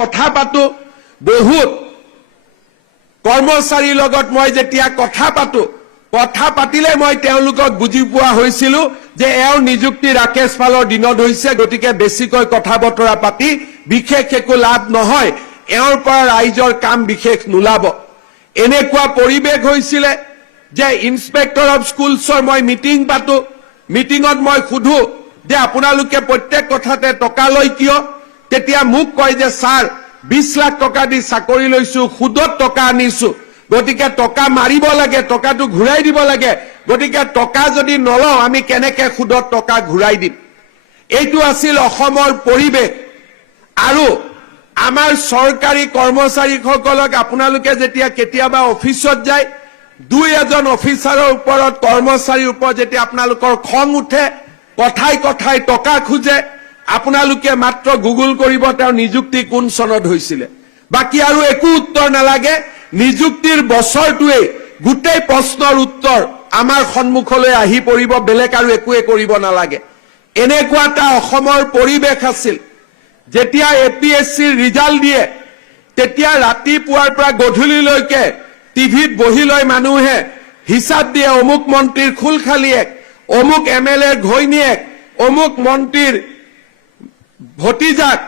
কথা পাতো বহুত কৰ্মচাৰীৰ লগত মই যেতিয়া কথা পাতিলে মই তেওঁলোকক বুজি পোৱা হৈছিলো যে এওঁৰ নিযুক্তি ৰাকেশ পালৰ দিনত হৈছে গতিকে বেছিকৈ কথা বতৰা পাতি বিশেষ একো লাভ নহয় এওঁৰ পৰা ৰাইজৰ কাম বিশেষ নোলাব এনেকুৱা পৰিবেশ হৈছিলে যে ইন্সপেক্টৰ অফ স্কুলছৰ মই মিটিং পাতো মিটিঙত মই খুধো যে আপোনালোকে প্ৰত্যেক কথাতে টকা লয় কিয় তেতিয়া মোক কয় যে স্যাৰ 20 লাখ টকা দি চাকৰি লৈছো খুদত টকা আনিছো গতিকে টকা মাৰিব লাগে টকাটো ঘূৰাই দিব লাগে গতিকে টকা যদি নলও আমি কেনেকে খুদত টকা ঘূৰাই দিম এইটো আছিল অসমৰ পৰিবেশ আৰু আমাৰ চৰকাৰী কৰ্মচাৰীসকলক আপোনালোকে যেতিয়া কেতিয়াবা অফিচত যায় দুই এজন অফিচাৰৰ ওপৰত কৰ্মচাৰীৰ ওপৰত যেতিয়া আপোনালোকৰ খং উঠে কথাই টকা খুজে আপোনালোকে মাত্ৰ গুগল কৰিব তেওঁৰ নিযুক্তি কোন চনত হৈছিল বাকি আৰু একো উত্তৰ নালাগে নিযুক্তিৰ বছৰটোৱে গোটেই প্ৰশ্নৰ উত্তৰ আমাৰ সন্মুখলৈ আহি পৰিব বেলেগ আৰু একোৱে কৰিব নালাগে এনেকুৱা এটা অসমৰ পৰিবেশ আছিল যেতিয়া এপিএসসিৰ ৰিজাল্ট দিয়ে তেতিয়া ৰাতিপুৱাৰ পৰা গধূলিলৈকে টিভিত বহি লৈ মানুহে হিচাপ দিয়ে অমুক মন্ত্ৰীৰ খুলখালিয়েক অমুক এমএলএৰ ঘৈণীয়েক অমুক মন্ত্ৰীৰ ভতিজাক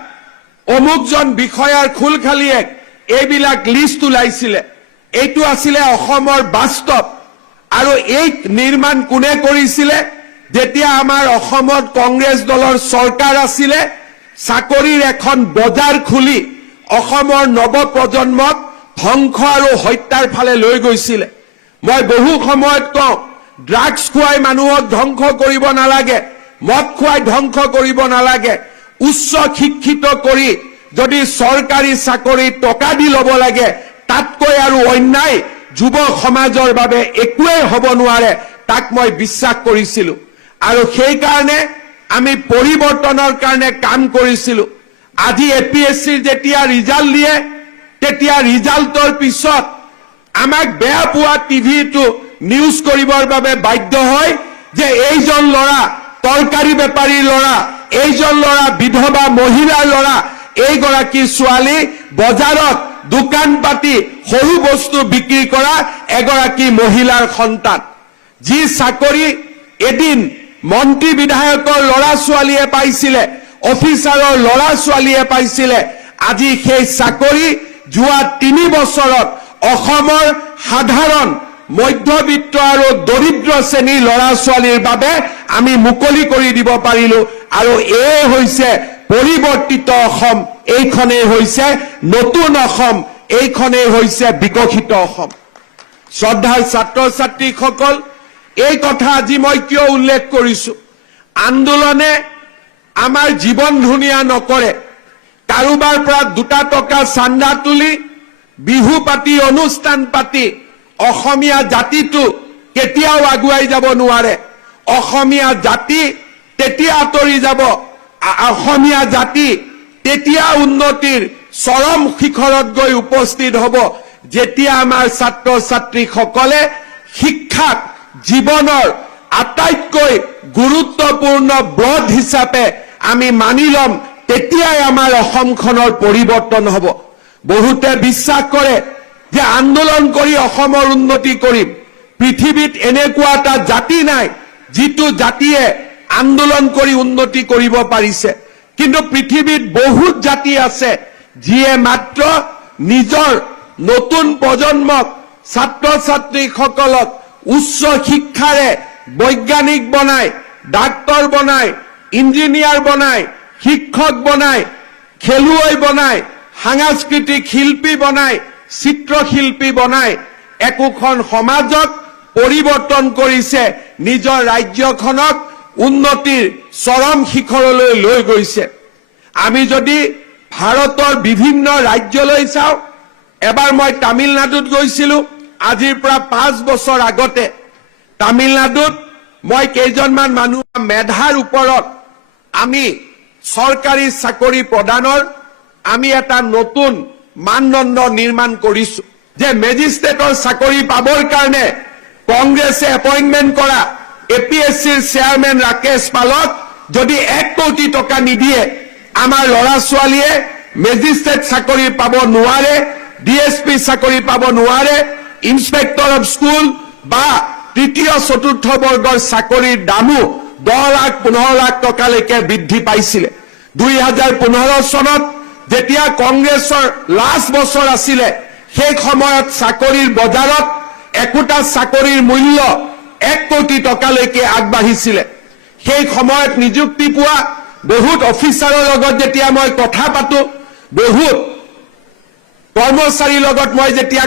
অমুকজন বিষয়াৰ খুলখালিয়েক এইবিলাক লিষ্ট ওলাইছিলে এইটো আছিলে অসমৰ বাস্তৱ আৰু এই নিৰ্মাণ কোনে কৰিছিলে যেতিয়া আমাৰ অসমত কংগ্ৰেছ দলৰ চৰকাৰ আছিলে চাকৰিৰ এখন বজাৰ খুলি অসমৰ নৱপ্ৰজন্মক ধ্বংস আৰু হত্যাৰ ফালে লৈ গৈছিলে মই বহু সময়ত কওঁ ড্ৰাগছ খুৱাই মানুহক ধ্বংস কৰিব নালাগে মদ খুৱাই ধ্বংস কৰিব নালাগে উচ্চ শিক্ষিত কৰি যদি চৰকাৰী চাকৰি টকা দি ল'ব লাগে তাতকৈ আৰু অন্যায় যুৱ সমাজৰ বাবে একোৱেই হ'ব নোৱাৰে তাক মই বিশ্বাস কৰিছিলো আৰু সেই কাৰণে আমি পৰিৱৰ্তনৰ কাৰণে কাম কৰিছিলো আজি এপিএসসিৰ যেতিয়া ৰিজাল্ট দিয়ে তেতিয়া ৰিজাল্টৰ পিছত আমাক বেয়া পোৱা টিভিটো নিউজ কৰিবৰ বাবে বাধ্য হয় যে এইজন ল'ৰা তৰকাৰী বেপাৰীৰ ল'ৰা এইজন ল'ৰা বিধৱা মহিলাৰ ল'ৰা এইগৰাকী ছোৱালী বজাৰত দোকান পাতি সৰু বস্তু বিক্ৰী কৰা এগৰাকী মহিলাৰ সন্তান যি চাকৰি এদিন মন্ত্ৰী বিধায়কৰ ল'ৰা ছোৱালীয়ে পাইছিলে অফিচাৰৰ ল'ৰা ছোৱালীয়ে পাইছিলে আজি সেই চাকৰি যোৱা 3 বছৰত অসমৰ সাধাৰণ মধ্যবিত্ত আৰু দৰিদ্ৰ শ্ৰেণীৰ ল'ৰা ছোৱালীৰ বাবে আমি মুকলি কৰি দিব পাৰিলো আৰু এই হৈছে পৰিৱৰ্তিত অসম এইখনেই হৈছে নতুন অসম এইখনেই হৈছে বিকশিত অসম শ্ৰদ্ধাৰ ছাত্ৰ ছাত্ৰীসকল এই কথা আজি মই কিয় উল্লেখ কৰিছো আন্দোলনে আমাৰ জীৱন ধুনীয়া নকৰে কাৰোবাৰ পৰা 2 টকা চান্দা তুলি বিহু পাতি অনুষ্ঠান পাতি অসমীয়া জাতিটো কেতিয়াও আগুৱাই যাব নোৱাৰে অসমীয়া জাতি তেতিয়া আতৰি যাব অসমীয়া জাতি তেতিয়া উন্নতিৰ চৰম শিখৰত গৈ উপস্থিত হ'ব যেতিয়া আমাৰ ছাত্ৰ ছাত্ৰীসকলে শিক্ষাক জীৱনৰ আটাইতকৈ গুৰুত্বপূৰ্ণ ব্ৰড হিচাপে আমি মানি লম তেতিয়াই আমাৰ অসমখনৰ পৰিৱৰ্তন হ'ব বহুতে বিশ্বাস কৰে যে আন্দোলন কৰি অসমৰ উন্নতি কৰিম পৃথিৱীত এনেকুৱা এটা জাতি নাই যিটো জাতিয়ে আন্দোলন কৰি উন্নতি কৰিব পাৰিছে কিন্তু পৃথিৱীত বহুত জাতি আছে যিয়ে মাত্ৰ নিজৰ নতুন প্ৰজন্মক ছাত্ৰ ছাত্ৰীসকলক উচ্চ শিক্ষাৰে বৈজ্ঞানিক বনাই ডাক্তৰ বনাই ইঞ্জিনিয়াৰ বনাই শিক্ষক বনাই খেলুৱৈ বনাই সাংস্কৃতিক শিল্পী বনাই চিত্ৰশিল্পী বনাই একোখন সমাজক পৰিৱৰ্তন কৰিছে নিজৰ ৰাজ্যখনক উন্নতিৰ চৰম শিখৰলৈ লৈ গৈছে আমি যদি ভাৰতৰ বিভিন্ন ৰাজ্যলৈ চাওঁ এবাৰ মই তামিলনাডুত গৈছিলো আজিৰ পৰা 5 বছৰ আগতে তামিলনাডুত মই কেইজনমান মানুহ মেধাৰ ওপৰত আমি চৰকাৰী চাকৰি প্ৰদানৰ আমি এটা নতুন মানদণ্ড নিৰ্মাণ কৰিছো যে মেজিষ্ট্ৰেটৰ চাকৰি পাবৰ কাৰণে কংগ্ৰেছে এপইন্টমেন্ট কৰা এপিএসসিৰ চেয়াৰমেন ৰাকেশ পালক যদি 1 কোটি টকা নিদিয়ে আমাৰ ল'ৰা ছোৱালীয়ে মেজিষ্ট্ৰেট চাকৰি পাব নোৱাৰে, ডিএছপি চাকৰি পাব নোৱাৰে, ইন্সপেক্টৰ অফ স্কুল বা তৃতীয় চতুৰ্থ বৰ্গৰ চাকৰিৰ দামো 10 লাখ 15 লাখ টকালৈকে বৃদ্ধি পাইছিলে। 2015 চনত যেতিয়া কংগ্ৰেছৰ লাষ্ট বছৰ আছিলে, সেই সময়ত চাকৰিৰ বজাৰত একোটা চাকৰিৰ মূল্য 1 কোটি টকালৈকে আগবাঢ়িছিলে। সেই সময়ত নিযুক্তি পোৱা বহুত অফিচাৰৰ লগত যেতিয়া মই কথা পাতো, বহুত কৰ্মচাৰীৰ লগত মই যেতিয়া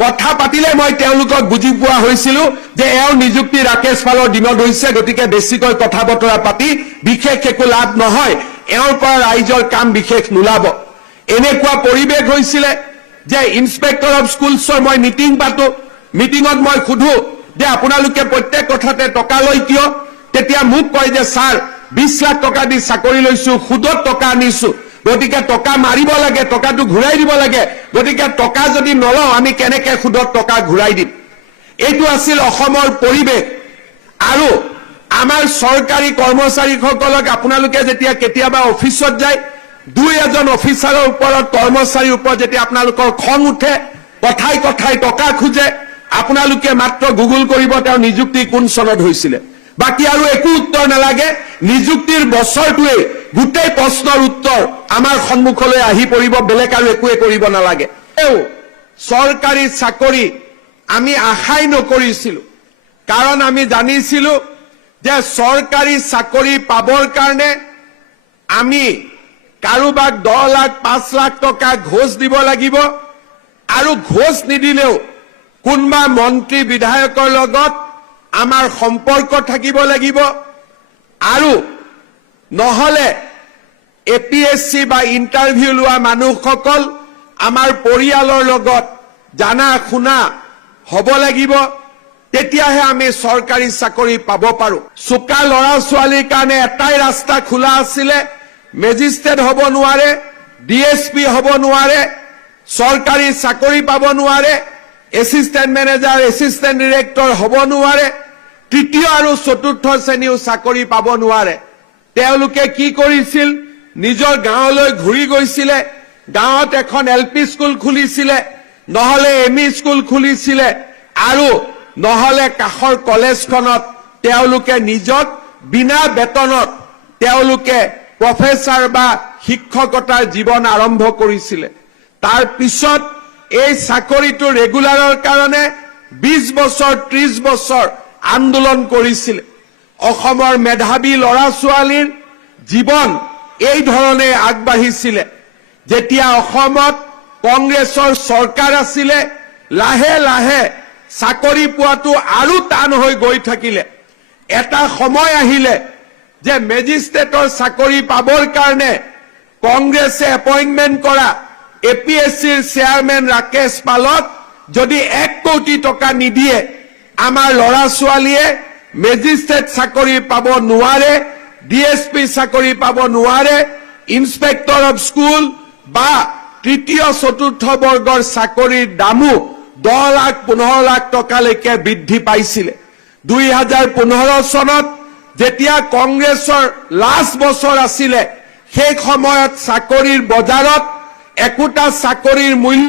কথা পাতিলে মই তেওঁলোকক বুজি পোৱা হৈছিলো যে এওঁৰ নিযুক্তি ৰাকেশ পালৰ দিনত হৈছে, গতিকে বেছিকৈ কথা বতৰা পাতি বিশেষ একো লাভ নহয়, এওঁৰ পৰা ৰাইজৰ কাম বিশেষ নোলাব। এনেকুৱা পৰিৱেশ হৈছিলে যে ইন্সপেক্টৰ অফ স্কুলছৰ মই মিটিং পাতো, মিটিঙত মই সোধো যে আপোনালোকে প্ৰত্যেক কথাতে টকা লয় কিয়? তেতিয়া মোক কয় যে ছাৰ 20 লাখ টকা দি চাকৰি লৈছো, সুদত টকা আনিছো, গতিকে টকা মাৰিব লাগে, টকাটো ঘূৰাই দিব লাগে, গতিকে টকা যদি নলওঁ আমি কেনেকে সুদত টকা ঘূৰাই দিম? এইটো আছিল অসমৰ পৰিৱেশ। আৰু আমাৰ চৰকাৰী কৰ্মচাৰীসকলক আপোনালোকে যেতিয়া কেতিয়াবা অফিচত যায়, 2-এজন অফিচাৰৰ ওপৰত, কৰ্মচাৰীৰ ওপৰত যেতিয়া আপোনালোকৰ খং উঠে, কথাই কথাই টকা খোজে, আপোনালোকে মাত্ৰ গুগল কৰিব তেওঁৰ নিযুক্তি কোন চনত হৈছিলে, বাকী আৰু একো উত্তৰ নালাগে। নিযুক্তিৰ বছৰটোৱে গোটেই প্ৰশ্নৰ উত্তৰ আমাৰ সন্মুখলৈ আহি পৰিব, বেলেগ আৰু একোৱে কৰিব নালাগে। চৰকাৰী চাকৰি আমি আশাই নকৰিছিলো, কাৰণ আমি জানিছিলো যে চৰকাৰী চাকৰি পাবৰ কাৰণে আমি কাৰোবাক 10 লাখ 5 লাখ টকা ঘোষ দিব লাগিব, আৰু ঘোষ নিদিলেও কোনোবা মন্ত্ৰী বিধায়কৰ লগত আমাৰ সম্পৰ্ক থাকিব লাগিব, আৰু নহলে এপিএছচি বা ইণ্টাৰভিউ লোৱা মানুহসকল আমাৰ পৰিয়ালৰ লগত জানা শুনা হ'ব লাগিব, তেতিয়াহে আমি চৰকাৰী চাকৰি পাব পাৰো। চোকা ল'ৰা ছোৱালীৰ কাৰণে এটাই ৰাস্তা খোলা আছিলে, মেজিষ্ট্ৰেট হ'ব নোৱাৰে, ডিএছপি হ'ব নোৱাৰে, চৰকাৰী চাকৰি পাব নোৱাৰে, এছিষ্টেণ্ট মেনেজাৰ এছিষ্টেণ্ট ডিৰেক্টৰ হ'ব নোৱাৰে, তৃতীয় আৰু চতুৰ্থ শ্ৰেণীও চাকৰি পাব নোৱাৰে। তেওঁলোকে কি কৰিছিল? নিজৰ গাঁৱলৈ ঘূৰি গৈছিলে, গাঁৱত এখন এলপি স্কুল খুলিছিলে, নহলে এমই স্কুল খুলিছিলে, আৰু নহলে কাষৰ কলেজখনত তেওঁলোকে নিজক বিনা বেতনত তেওঁলোকে প্ৰফেচাৰ বা শিক্ষকতাৰ জীৱন আৰম্ভ কৰিছিলে। তাৰ পিছত এই চাকৰিটো ৰেগুলাৰৰ কাৰণে 20 বছৰ 30 বছৰ আন্দোলন কৰিছিলে। অসমৰ মেধাৱী ল'ৰা ছোৱালীৰ জীৱন এই ধৰণে আগবাঢ়িছিলে। যেতিয়া অসমত কংগ্ৰেছৰ চৰকাৰ আছিলে, লাহে লাহে চাকৰি পোৱাটো আৰু টান হৈ গৈ থাকিলে। এটা সময় আহিলে যে মেজিষ্ট্ৰেটৰ চাকৰি পাবৰ কাৰণে কংগ্ৰেছে এপইণ্টমেণ্ট কৰা এপিএছচিৰ চেয়াৰমেন ৰাকেশ পালক যদি 1 কোটি টকা নিদিয়ে, আমাৰ ল'ৰা ছোৱালীয়ে মেজিষ্ট্ৰেট চাকৰি পাব নোৱাৰে, ডিএছপি চাকৰি পাব নোৱাৰে, ইন্সপেক্টৰ অফ স্কুল বা তৃতীয় চতুৰ্থ বৰ্গৰ চাকৰিৰ দামো 10 লাখ 15 লাখ টকালৈকে বৃদ্ধি পাইছিলে। 2015 চনত যেতিয়া কংগ্ৰেছৰ লাষ্ট বছৰ আছিলে, সেই সময়ত চাকৰিৰ বজাৰত একোটা চাকৰিৰ মূল্য